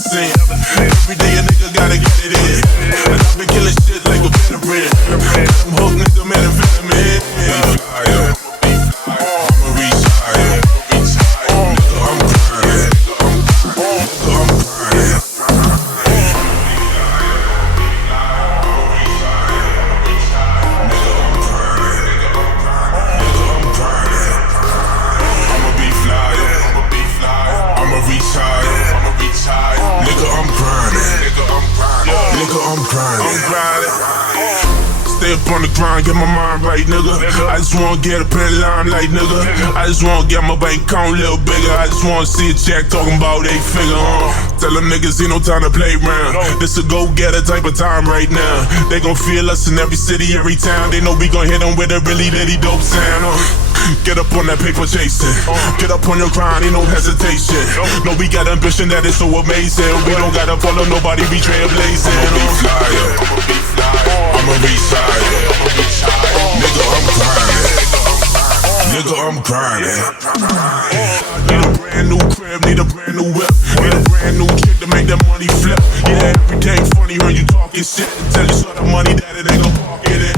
seen. Every day a nigga gotta get it in. And I've been killing shit like a veteran. I'm hooked, nigga, man, and vitamin. I'ma reach higher. Nigga, I'm grinding. Nigga, I'm grinding. I'm grinding. Stay up on the grind, get my mind right, nigga. I just wanna get up in the limelight, nigga. I just wanna get my bank account a little bigger. I just wanna see a check talking about 8 figure. Tell them niggas ain't no time to play around. This a go-getter type of time right now. They gon' feel us in every city, every town. They know we gon' hit them with a really dope sound. Get up on that paper chasing. Get up on your grind, ain't no hesitation. No, we got ambition that is so amazing. We don't gotta follow nobody, we trailblazing. I'ma be flyer, I'ma reach higher. Nigga, I'm grinding. Nigga, I'm grinding. Need a brand new crib, need a brand new whip. Need a brand new chick to make that money flip. Yeah, everything funny when you talking shit. Until you saw the money that it ain't gon' pocket it.